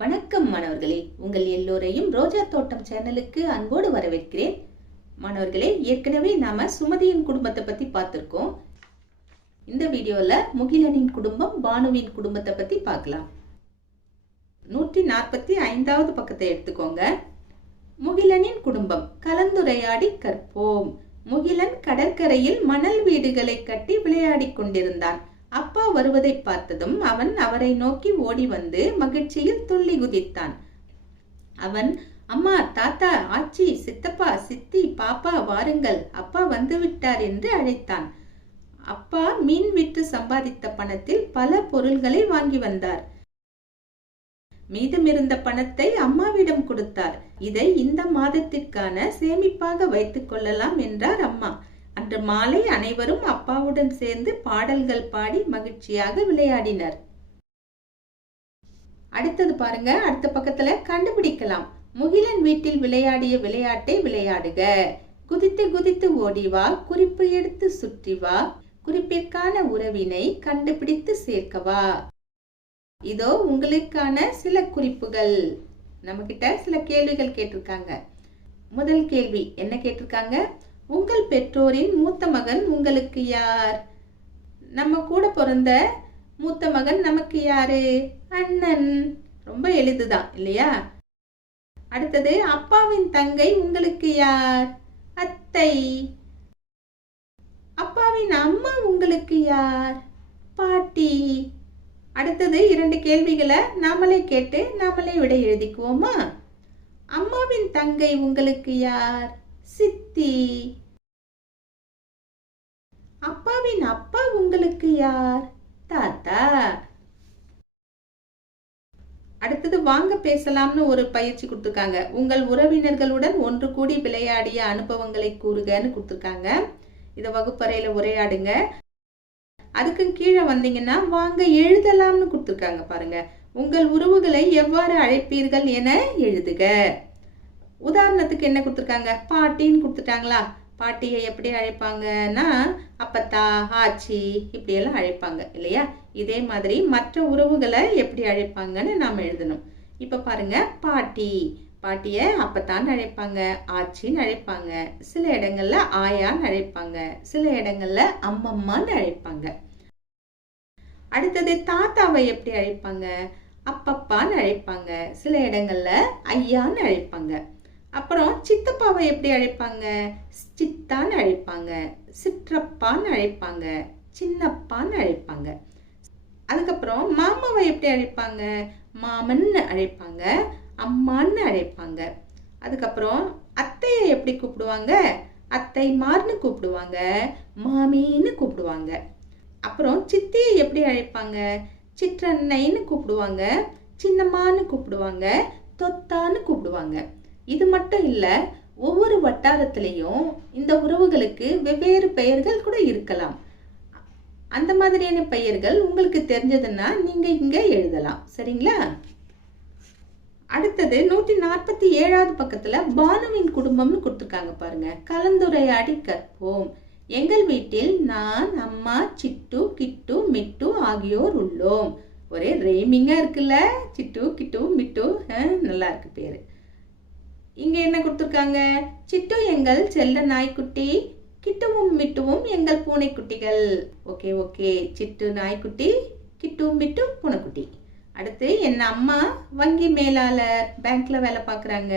வணக்கம் மாணவர்களே, உங்கள் எல்லோரையும் ரோஜா தோட்டம் சேனலுக்கு அன்போடு வரவேற்கிறேன். மாணவர்களே, ஏற்கனவே நாம சுமதியின் குடும்பத்தை பத்தி பார்த்திருக்கோம். இந்த வீடியோல முகிலனின் குடும்பம், பானுவின் குடும்பத்தை பத்தி பார்க்கலாம். 145வது பக்கத்தை எடுத்துக்கோங்க. முகிலனின் குடும்பம். கலந்துரையாடி கற்போம். முகிலன் கடற்கரையில் மணல் வீடுகளை கட்டி விளையாடி கொண்டிருந்தான். அப்பா வருவதை பார்த்ததும் அவன் அவரை நோக்கி ஓடி வந்து மகிழ்ச்சியில் துள்ளி குதித்தான். அவன், அம்மா, தாத்தா, ஆச்சி, சித்தப்பா, சித்தி, பாப்பா, வாருங்கள், அப்பா வந்து விட்டார் என்று அழைத்தான். அப்பா மீன் விற்று சம்பாதித்த பணத்தில் பல பொருள்களை வாங்கி வந்தார். மீதமிருந்த பணத்தை அம்மாவிடம் கொடுத்தார். இதை இந்த மாதத்திற்கான சேமிப்பாக வைத்துக் கொள்ளலாம் என்றார் அம்மா. அன்று மாலை அனைவரும் அப்பாவுடன் சேர்ந்து பாடல்கள் பாடி மகிழ்ச்சியாக விளையாடினர். அடுத்தது பாருங்க, அடுத்த பக்கத்துல கண்டுபிடிக்கலாம். முகிலன் வீட்டில் விளையாடிய விளையாட்டை விளையாடுக. குதித்து குதித்து ஓடி வா, குறிப்பு எடுத்து சுற்றி வா, குறிப்பிற்கான உறவினை கண்டுபிடித்து சேர்க்கவா. இதோ உங்களுக்கான சில குறிப்புகள். நம்ம கிட்ட சில கேள்விகள் கேட்டிருக்காங்க. முதல் கேள்வி என்ன கேட்டிருக்காங்க? உங்கள் பெற்றோரின் மூத்த மகன் உங்களுக்கு யார்? நம்ம கூட பிறந்த மூத்த மகன் நமக்கு யாரு? அண்ணன். ரொம்ப எளிதுதான் இல்லையா? அடுத்தது, அப்பாவின் தங்கை உங்களுக்கு யார்? அத்தை. அப்பாவின் அம்மா உங்களுக்கு யார்? பாட்டி. அடுத்தது 2 கேள்விகளை நாமளே கேட்டு நாமளே விடை எழுதிக்குவோமா? அம்மாவின் தங்கை உங்களுக்கு யார்? சித்தி. அப்பாவின் அப்பா உங்களுக்கு யார்? தாத்தா. அடுத்தது, வாங்க பேசலாம்னு ஒரு பயிற்சி கொடுத்துருக்காங்க. உங்கள் உறவினர்களுடன் ஒன்று கூடி விளையாடிய அனுபவங்களை கூறுகன்னு கொடுத்துருக்காங்க. இதை வகுப்பறையில உரையாடுங்க. அதுக்கு கீழே வந்தீங்கன்னா வாங்க எழுதலாம்னு கொடுத்துருக்காங்க பாருங்க. உங்கள் உறவுகளை எவ்வாறு அழைப்பீர்கள் என எழுதுக. உதாரணத்துக்கு என்ன கொடுத்துருக்காங்க? பாட்டின்னு கொடுத்துட்டாங்களா? பாட்டியை எப்படி அழைப்பாங்கன்னா அப்பத்தா, ஆச்சி, இப்படியெல்லாம் அழைப்பாங்க இல்லையா? இதே மாதிரி மற்ற உறவுகளை எப்படி அழைப்பாங்கன்னு நாம் எழுதணும். இப்போ பாருங்க, பாட்டி, பாட்டியை அப்பத்தான்னு அழைப்பாங்க, ஆச்சின்னு அழைப்பாங்க, சில இடங்கள்ல ஆயான்னு அழைப்பாங்க, சில இடங்கள்ல அம்மம்மான்னு அழைப்பாங்க. அடுத்தது, தாத்தாவை எப்படி அழைப்பாங்க? அப்பப்பான்னு அழைப்பாங்க, சில இடங்கள்ல ஐயான்னு அழைப்பாங்க. அப்புறம் சித்தப்பாவை எப்படி அழைப்பாங்க? சித்தான்னு அழைப்பாங்க, சிற்றப்பான்னு அழைப்பாங்க, சின்னப்பான்னு அழைப்பாங்க. அதுக்கப்புறம் மாமாவை எப்படி அழைப்பாங்க? மாமன்னு அழைப்பாங்க, அம்மான்னு அழைப்பாங்க. அதுக்கப்புறம் அத்தையை எப்படி கூப்பிடுவாங்க? அத்தைமார்னு கூப்பிடுவாங்க, மாமின்னு கூப்பிடுவாங்க. அப்புறம் சித்தியை எப்படி அழைப்பாங்க? சிற்றன்னைன்னு கூப்பிடுவாங்க, சின்னம்மான்னு கூப்பிடுவாங்க, தொத்தான்னு கூப்பிடுவாங்க. இது மட்டும் இல்ல, ஒவ்வொரு வட்டாரத்திலையும் இந்த உறவுகளுக்கு வெவ்வேறு பெயர்கள் கூட இருக்கலாம். அந்த மாதிரியான பெயர்கள் உங்களுக்கு தெரிஞ்சதுன்னா நீங்க இங்க எழுதலாம். சரிங்களா? அடுத்தது 147வது பக்கத்துல பானுவின் குடும்பம்னு கொடுத்துருக்காங்க பாருங்க. கலந்துரையாடி கற்போம். எங்கள் வீட்டில் நான், அம்மா, சிட்டு, கிட்டு, மிட்டு ஆகியோர் உள்ளோம். ஒரே ரெய்மிங்கா இருக்குல்ல? சிட்டு, கிட்டு, மிட்டு. நல்லா இருக்கு பேரு. இங்க என்ன கொடுத்துருக்காங்க? சிட்டு எங்கள் செல்ல நாய்க்குட்டி, கிட்டுவும் மிட்டுவும் எங்கள் பூனைக்குட்டிகள். ஓகே ஓகே, சிட்டு நாய்க்குட்டி, கிட்டு மிட்டு பூனைக்குட்டி. அடுத்து, என் அம்மா வங்கி மேலாளர், பேங்க்ல வேலை பார்க்குறாங்க.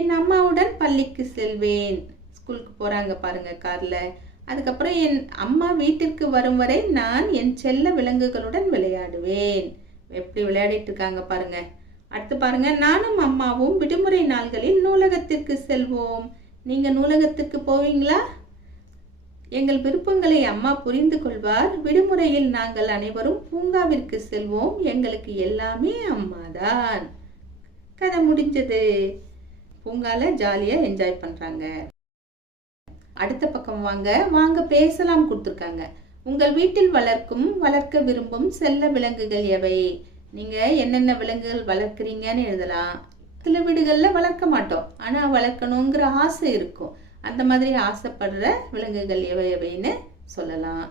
என் அம்மாவுடன் பள்ளிக்கு செல்வேன். ஸ்கூலுக்கு போறாங்க பாருங்க கார்ல. அதுக்கப்புறம் என் அம்மா வீட்டிற்கு வரும் வரை நான் என் செல்ல விலங்குகளுடன் விளையாடுவேன். எப்படி விளையாடிட்டு இருக்காங்க பாருங்க. அடுத்து பாருங்க, நானும் அம்மாவும் விடுமுறை நாள்களில் நூலகத்திற்கு செல்வோம். நீங்க நூலகத்திற்கு போவீங்களா? எங்கள் விருப்பங்களை அம்மா புரிந்து கொள்வார். விடுமுறையில் நாங்கள் அனைவரும் பூங்காவிற்கு செல்வோம். எங்களுக்கு எல்லாமே அம்மாதான். கதை முடிஞ்சது. பூங்கால ஜாலியா என்ஜாய் பண்றாங்க. அடுத்த பக்கம் வாங்க, வாங்க பேசலாம் கொடுத்துருக்காங்க. உங்கள் வீட்டில் வளர்க்க விரும்பும் செல்ல விலங்குகள் எவை? நீங்க என்னென்ன விலங்குகள் வளர்க்குறீங்கன்னு எழுதலாம். சில வீடுகள்ல வளர்க்க மாட்டோம், ஆனா வளர்க்கணுங்கிற ஆசை இருக்கும். அந்த மாதிரி ஆசைப்படுற விலங்குகள் எவை எவைன்னு சொல்லலாம்.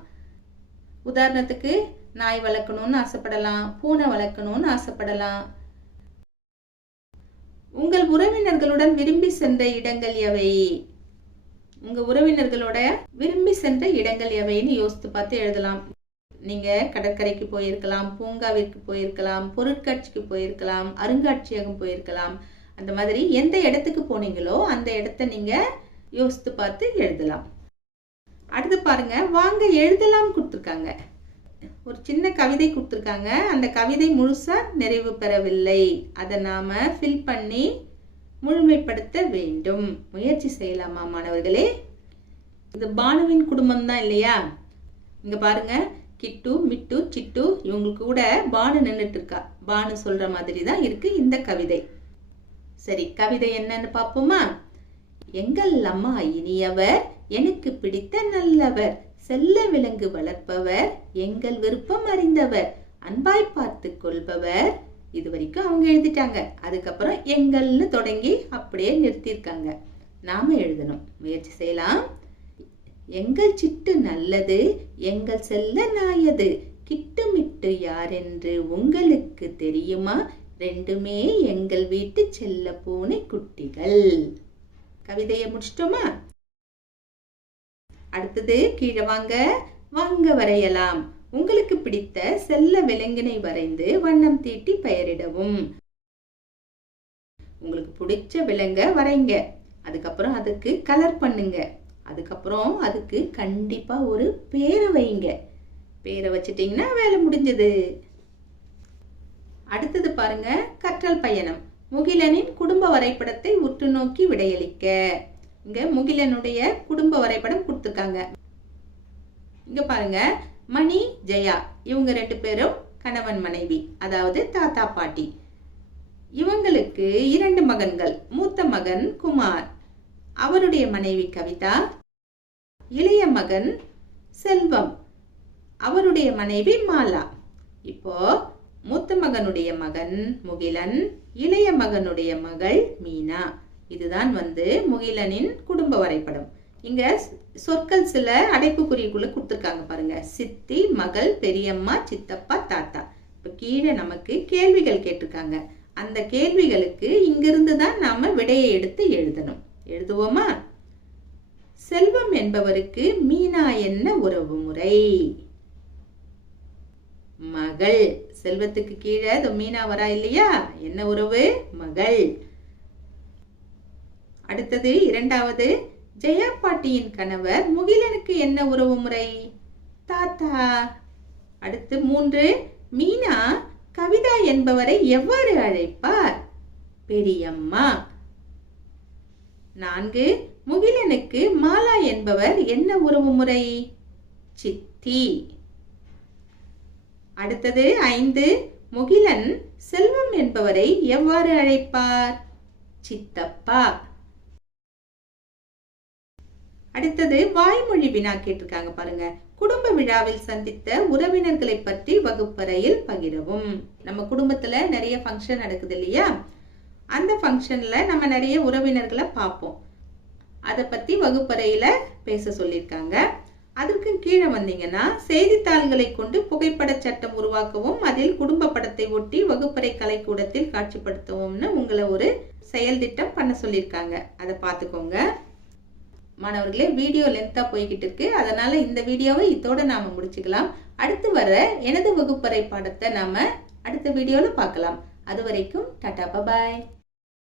உதாரணத்துக்கு நாய் வளர்க்கணும்னு ஆசைப்படலாம், பூனை வளர்க்கணும்னு ஆசைப்படலாம். உங்கள் உறவினர்களுடன் விரும்பி சென்ற இடங்கள் எவை? உங்க உறவினர்களோட விரும்பி சென்ற இடங்கள் எவைன்னு யோசித்து பார்த்து எழுதலாம். நீங்க கடற்கரைக்கு போயிருக்கலாம், பூங்காவிற்கு போயிருக்கலாம், பொருட்காட்சிக்கு போயிருக்கலாம், அருங்காட்சியகம் போயிருக்கலாம். அந்த மாதிரி எந்த இடத்துக்கு போனீங்களோ அந்த இடத்த நீங்க யோசித்து பார்த்து எழுதலாம். அடுத்து பாருங்க, வாங்க எழுதலாம் கொடுத்துருக்காங்க. ஒரு சின்ன கவிதை கொடுத்துருக்காங்க. அந்த கவிதை முழுசா நிறைவு பெறவில்லை. அதை நாம ஃபில் பண்ணி முழுமைப்படுத்த வேண்டும். முயற்சி செய்யலாமா மாணவர்களே? இது பானுவின் குடும்பம் தான் இல்லையா? இங்க பாருங்க, கிட்டு, மிட்டு, சிட்டு இவங்களுக்கு கூட பானு நின்றுட்டு இருக்கா. பானு சொல்ற மாதிரி தான் இருக்கு இந்த கவிதை. சரி, கவிதை என்னன்னு பாப்போமா? எங்கள் அம்மா இனியவர், எனக்கு பிடித்த நல்லவர், செல்ல விலங்கு வளர்ப்பவர், எங்கள் விருப்பம் அறிந்தவர், அன்பாய் பார்த்து கொள்பவர். இது வரைக்கும் அவங்க எழுதிட்டாங்க. அதுக்கப்புறம் எங்கள்னு தொடங்கி அப்படியே நிறுத்தியிருக்காங்க. நாம எழுதணும். முயற்சி செய்யலாம். எங்கள் சிட்டு நல்லது, எங்கள் செல்ல நாயது, கிட்டு மிட்டு யாரென்று உங்களுக்கு தெரியுமா? ரெண்டுமே எங்கள் வீட்டு செல்ல பூனை குட்டிகள். கவிதையை முடிச்சிட்டோமா? அடுத்தது கீழே வாங்க, வாங்க வரையலாம். உங்களுக்கு பிடித்த செல்ல விலங்கினை வரைந்து வண்ணம் தீட்டி பெயரிடவும். உங்களுக்கு பிடிச்ச விலங்க வரைங்க. அதுக்கப்புறம் அதுக்கு கலர் பண்ணுங்க. அதுக்கப்புறம் அதுக்கு கண்டிப்பா ஒரு பேரை வைங்க. பேரை வச்சிட்டீங்கன்னா வேலை முடிஞ்சது. அடுத்தது பாருங்க, கற்றல் பயணம். முகிலனின் குடும்ப வரைபடத்தை உற்று நோக்கி விடையளிக்க. இங்க முகிலனுடைய குடும்ப வரைபடம் கொடுத்துருக்காங்க. இங்க பாருங்க, மணி, ஜெயா இவங்க 2 பேரும் கணவன் மனைவி, அதாவது தாத்தா பாட்டி. இவங்களுக்கு 2 மகன்கள். மூத்த மகன் குமார், அவருடைய மனைவி கவிதா. இளைய மகன் செல்வம், அவருடைய மனைவி மாலா. இப்போ மூத்த மகனுடைய மகன் முகிலன், இளைய மகனுடைய மகள் மீனா. இதுதான் முகிலனின் குடும்ப வரைபடம். இங்க சொற்கள் சில அடைப்புக்குறிக்குள்ள கொடுத்துருக்காங்க பாருங்க. சித்தி, மகள், பெரியம்மா, சித்தப்பா, தாத்தா. இப்ப கீழே நமக்கு கேள்விகள் கேட்டிருக்காங்க. அந்த கேள்விகளுக்கு இங்கிருந்து தான் நாம விடையை எடுத்து எழுதணும். எழுதுவோமா? செல்வம் என்பவருக்கு மீனா என்ன உறவு முறை? மகள். செல்வத்துக்கு கீழே மீனா வரா இல்லையா? என்ன உறவு? மகள். அடுத்தது இரண்டாவது, ஜெயா பாட்டியின் கணவர் முகிலனுக்கு என்ன உறவு முறை? தாத்தா. அடுத்து 3, மீனா கவிதா என்பவரை எவ்வாறு அழைப்பார்? பெரியம்மா. 4, முகிலனுக்கு மாலா என்பவர் என்ன உறவு முறை? சித்தி. அடுத்தது 5, முகிலன் செல்வம் என்பவரை எவ்வாறு அழைப்பார்? சித்தப்பா. அடுத்தது வாய்மொழி வினா கேட்டிருக்காங்க பாருங்க. குடும்ப விழாவில் சந்தித்த உறவினர்களை பற்றி வகுப்பறையில் பகிரவும். நம்ம குடும்பத்துல நிறைய ஃபங்க்ஷன் நடக்குது இல்லையா? அந்த ஃபங்க்ஷன்ல நம்ம நிறைய உறவினர்களை பார்ப்போம். அதை பத்தி வகுப்பறையில பேச சொல்லியிருக்காங்க. அதுக்கு கீழே வந்தீங்கன்னா, செய்தித்தாள்களை கொண்டு புகைப்பட சட்டம் உருவாக்கவும் அதில் குடும்ப படத்தை ஒட்டி வகுப்பறை கலைக்கூடத்தில் காட்சிப்படுத்தவும்னு உங்களை ஒரு செயல் திட்டம் பண்ண சொல்லியிருக்காங்க. அதை பார்த்துக்கோங்க மாணவர்களே. வீடியோ லென்த்தா போய்கிட்டு இருக்கு, அதனால இந்த வீடியோவை இதோட நாம முடிச்சுக்கலாம். அடுத்து வர எனது வகுப்பறை பாடத்தை நாம அடுத்த வீடியோல பார்க்கலாம். அது வரைக்கும் டாடா, பாய்.